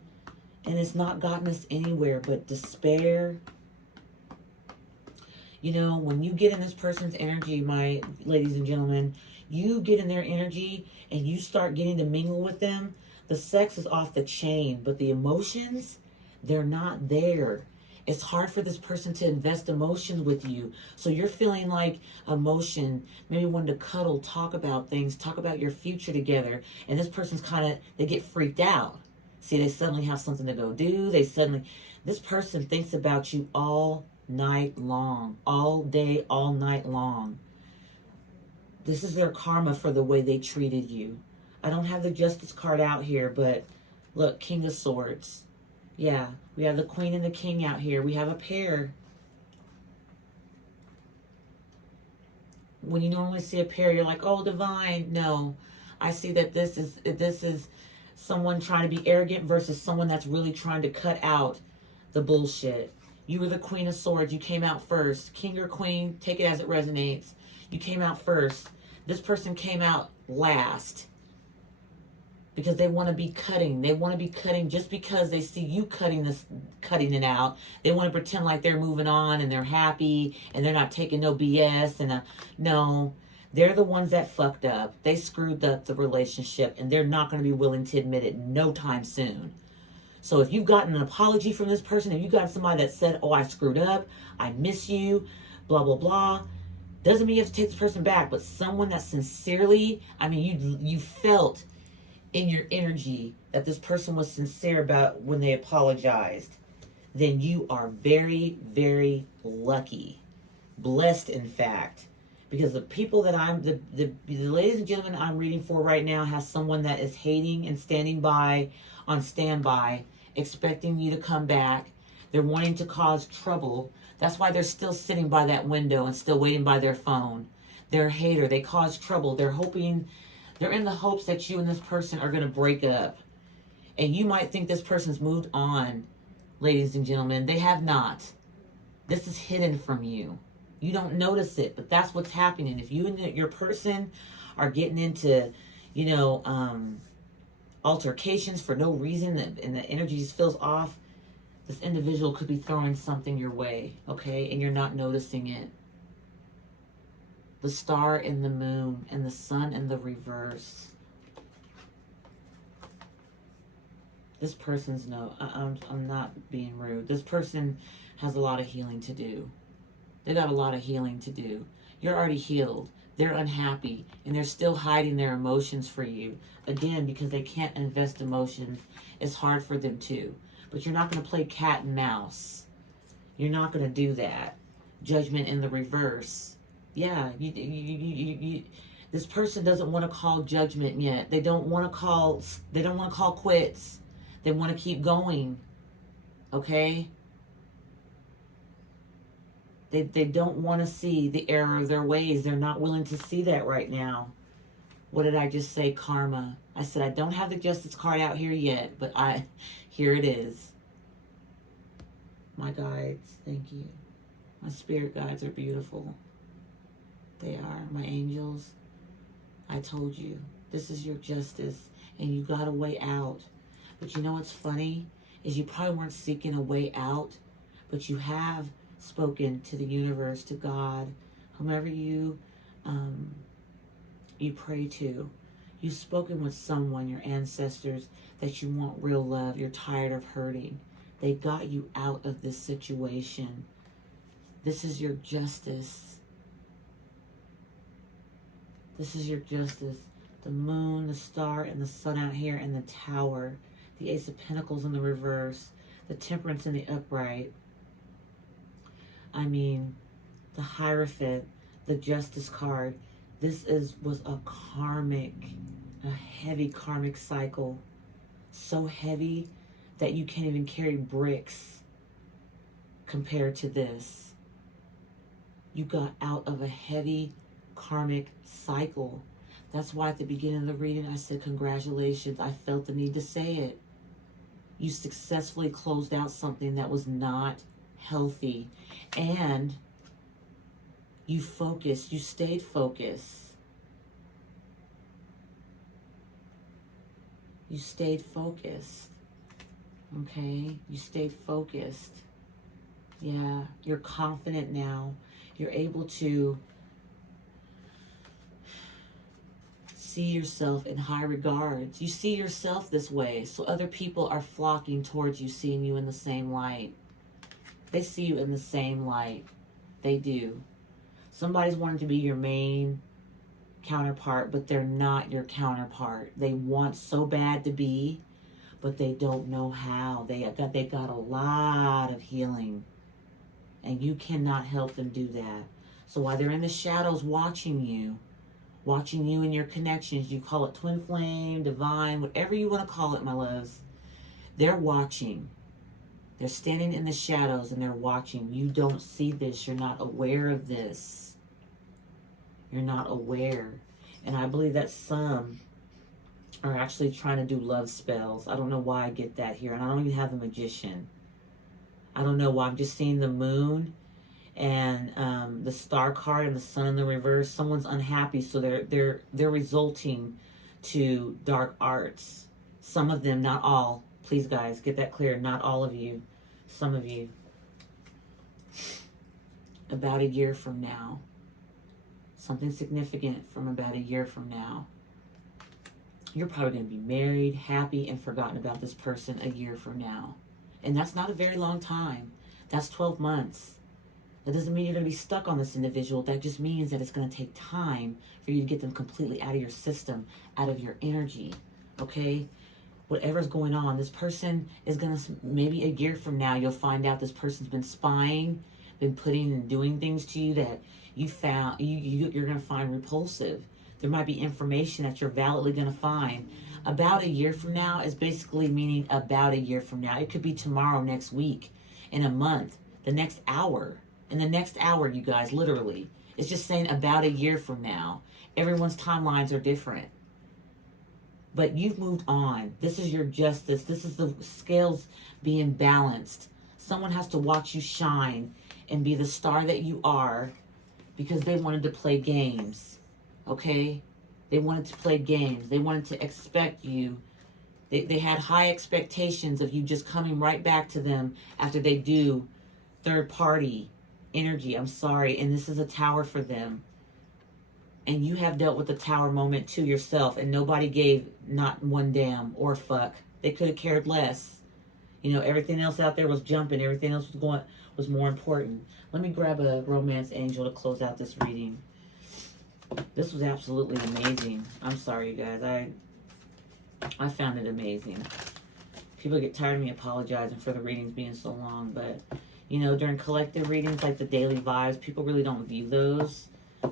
And it's not gotten us anywhere but despair. You know, when you get in this person's energy, my ladies and gentlemen, you get in their energy and you start getting to mingle with them, the sex is off the chain, but the emotions, they're not there. It's hard for this person to invest emotions with you. So you're feeling like emotion, maybe wanting to cuddle, talk about things, talk about your future together. And this person's they get freaked out. See, they suddenly have something to go do. This person thinks about you all night long, all day, all night long. This is their karma for the way they treated you. I don't have the Justice card out here, but look, King of Swords. Yeah, we have the Queen and the King out here. We have a pair. When you normally see a pair, you're like, oh, divine. No, I see that this is someone trying to be arrogant versus someone that's really trying to cut out the bullshit. You were the Queen of Swords. You came out first. King or Queen, take it as it resonates. You came out first. This person came out last. Because they want to be cutting. They want to be cutting just because they see you cutting it out. They want to pretend like they're moving on and they're happy and they're not taking no BS. No, they're the ones that fucked up. They screwed up the relationship and they're not going to be willing to admit it no time soon. So if you've gotten an apology from this person, if you got somebody that said, oh, I screwed up, I miss you, blah, blah, blah, doesn't mean you have to take this person back. But someone that sincerely, you felt in your energy that this person was sincere about when they apologized, then you are very, very lucky. Blessed, in fact. Because the people that the ladies and gentlemen I'm reading for right now has someone that is hating and standing by, on standby, expecting you to come back. They're wanting to cause trouble. That's why they're still sitting by that window and still waiting by their phone. They're a hater. They cause trouble. They're in the hopes that you and this person are going to break up. And you might think this person's moved on, ladies and gentlemen. They have not. This is hidden from you. You don't notice it, but that's what's happening. If you and your person are getting into, altercations for no reason and the energy just feels off, this individual could be throwing something your way, okay? And you're not noticing it. The star and the moon and the sun in the reverse. This person's I'm not being rude. This person has a lot of healing to do. They got a lot of healing to do. You're already healed. They're unhappy and they're still hiding their emotions for you. Again, because they can't invest emotions, it's hard for them to. But you're not going to play cat and mouse. You're not going to do that. Judgment in the reverse. Yeah, this person doesn't want to call judgment yet. They don't want to call quits. They want to keep going. Okay? They don't want to see the error of their ways. They're not willing to see that right now. What did I just say? Karma. I said I don't have the Justice card out here yet, but here it is. My guides, thank you. My spirit guides are beautiful. They are. My angels, I told you, this is your justice, and you got a way out. But you know what's funny? Is you probably weren't seeking a way out, but you have spoken to the universe, to God, whomever you pray to. You've spoken with someone, your ancestors, that you want real love. You're tired of hurting. They got you out of this situation. This is your justice. This is your justice. The moon, the star, and the sun out here, and the tower. The Ace of Pentacles in the reverse. The Temperance in the upright. I mean, the Hierophant, the Justice card. This was a heavy karmic cycle. So heavy that you can't even carry bricks compared to this. You got out of a heavy karmic cycle. That's why at the beginning of the reading I said congratulations. I felt the need to say it. You successfully closed out something that was not healthy. And you focused. You stayed focused. You stayed focused. Okay? You stayed focused. Yeah. You're confident now. You're able to see yourself in high regards. You see yourself this way, so other people are flocking towards you, seeing you in the same light. They see you in the same light. They do. Somebody's wanting to be your main counterpart, but they're not your counterpart. They want so bad to be, but they don't know how. They got a lot of healing, and you cannot help them do that. So while they're in the shadows watching you and your connections, you call it twin flame, divine, whatever you want to call it, my loves, they're watching. They're standing in the shadows and they're watching. You don't see this. You're not aware of this. You're not aware. And I believe that some are actually trying to do love spells. I don't know why I get that here. And I don't even have the Magician. I don't know why. I'm just seeing the moon and the star card and the sun in the reverse. Someone's unhappy, so they're resulting to dark arts. Some of them, not all. Please, guys, get that clear. Not all of you. Some of you. About a year from now. Something significant from about a year from now. You're probably going to be married, happy, and forgotten about this person a year from now. And that's not a very long time. That's 12 months. That doesn't mean you're going to be stuck on this individual. That just means that it's going to take time for you to get them completely out of your system, out of your energy. Okay? Whatever's going on, this person is going to, maybe a year from now, you'll find out this person's been spying, been putting and doing things to you that you found, you're going to find repulsive. There might be information that you're validly going to find. About a year from now is basically meaning about a year from now. It could be tomorrow, next week, in a month, the next hour. In the next hour, you guys, literally. It's just saying about a year from now. Everyone's timelines are different. But you've moved on. This is your justice. This is the scales being balanced. Someone has to watch you shine and be the star that you are because they wanted to play games. Okay? They wanted to play games. They wanted to expect you. They had high expectations of you just coming right back to them after they do third party energy. I'm sorry. And this is a tower for them. And you have dealt with the tower moment too yourself, and nobody gave not one damn or fuck. They could have cared less. You know, everything else out there was jumping. Everything else was more important. Let me grab a romance angel to close out this reading. This was absolutely amazing. I'm sorry, you guys. I found it amazing. People get tired of me apologizing for the readings being so long, but you know, during collective readings like the daily vibes, people really don't view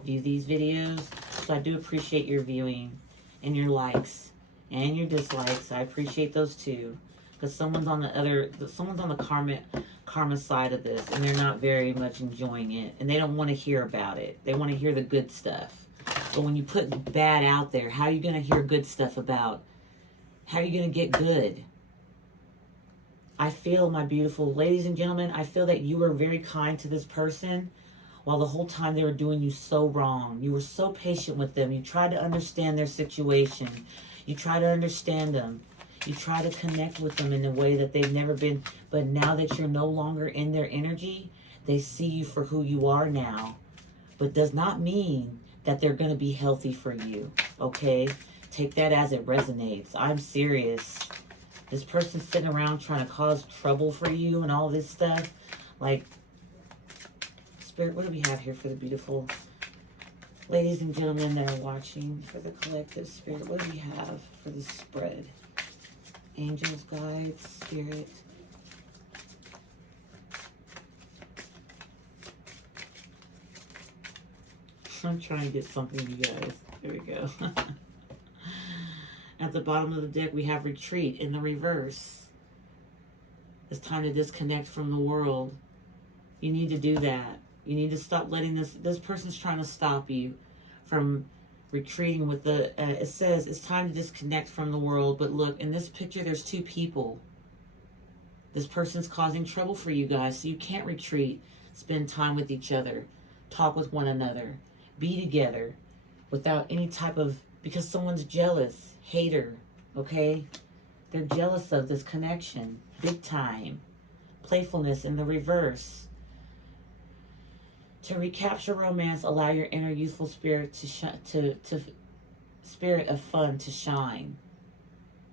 these videos. So I do appreciate your viewing and your likes and your dislikes. I appreciate those too. Because someone's on the karma side of this, and they're not very much enjoying it, and they don't want to hear about it. They want to hear the good stuff. But when you put bad out there, how are you going to hear good stuff about? How are you going to get good? I feel, my beautiful ladies and gentlemen, I feel that you were very kind to this person while the whole time they were doing you so wrong. You were so patient with them. You tried to understand their situation. You try to understand them. You try to connect with them in a way that they've never been. But now that you're no longer in their energy, they see you for who you are now. But does not mean that they're going to be healthy for you. Okay? Take that as it resonates. I'm serious. This person's sitting around trying to cause trouble for you and all this stuff. Like, Spirit, what do we have here for the beautiful ladies and gentlemen that are watching, for the collective? Spirit, what do we have for the spread? Angels, guides, Spirit. I'm trying to get something, you guys. There we go. At the bottom of the deck, we have retreat in the reverse. It's time to disconnect from the world. You need to do that. You need to stop letting this person's trying to stop you from retreating with the, it says it's time to disconnect from the world. But look, in this picture, there's two people. This person's causing trouble for you guys, so you can't retreat. Spend time with each other. Talk with one another. Be together without any type of, because someone's jealous, hater, okay? They're jealous of this connection, big time. Playfulness in the reverse. To recapture romance, allow your inner youthful spirit to spirit of fun to shine.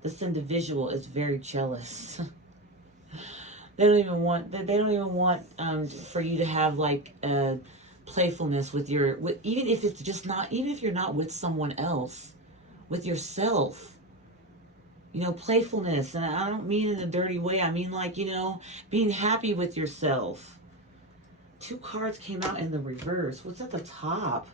This individual is very jealous. They don't even want for you to have like playfulness with your, even if it's just not, even if you're not with someone else, with yourself. You know, playfulness, and I don't mean in a dirty way. I mean like, you know, being happy with yourself. Two cards came out in the reverse. What's at the top?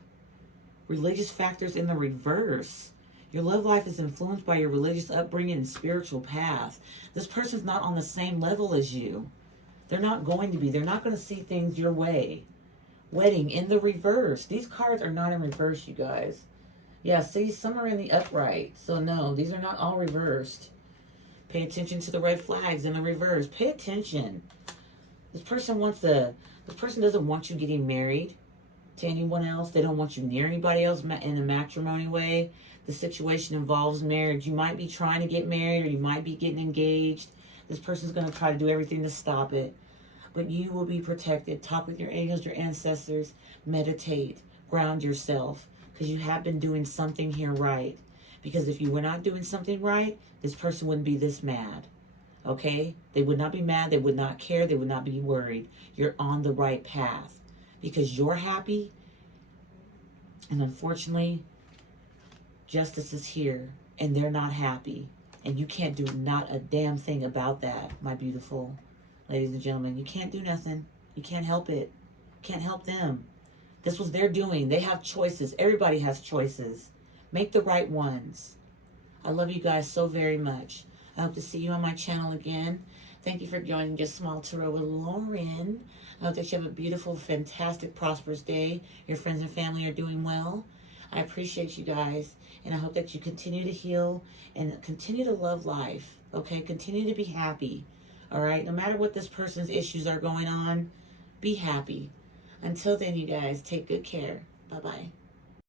Religious factors in the reverse. Your love life is influenced by your religious upbringing and spiritual path. This person's not on the same level as you. They're not going to be. They're not going to see things your way. Wedding in the reverse. These cards are not in reverse, you guys. Yeah, see, some are in the upright. So no, these are not all reversed. Pay attention to the red flags in the reverse. Pay attention. This person doesn't want you getting married to anyone else. They don't want you near anybody else in a matrimony way. The situation involves marriage. You might be trying to get married, or you might be getting engaged. This person's going to try to do everything to stop it. But you will be protected. Talk with your angels, your ancestors. Meditate. Ground yourself. Because you have been doing something here right. Because if you were not doing something right, this person wouldn't be this mad. Okay? They would not be mad. They would not care. They would not be worried. You're on the right path. Because you're happy. And unfortunately, justice is here. And they're not happy. And you can't do not a damn thing about that, my beautiful ladies and gentlemen. You can't do nothing. You can't help it. Can't help them. This was their doing. They have choices. Everybody has choices. Make the right ones. I love you guys so very much. I hope to see you on my channel again. Thank you for joining Justsmile Tarot with Lauren. I hope that you have a beautiful, fantastic, prosperous day. Your friends and family are doing well. I appreciate you guys. And I hope that you continue to heal and continue to love life. Okay? Continue to be happy. All right? No matter what this person's issues are going on, be happy. Until then, you guys, take good care. Bye-bye.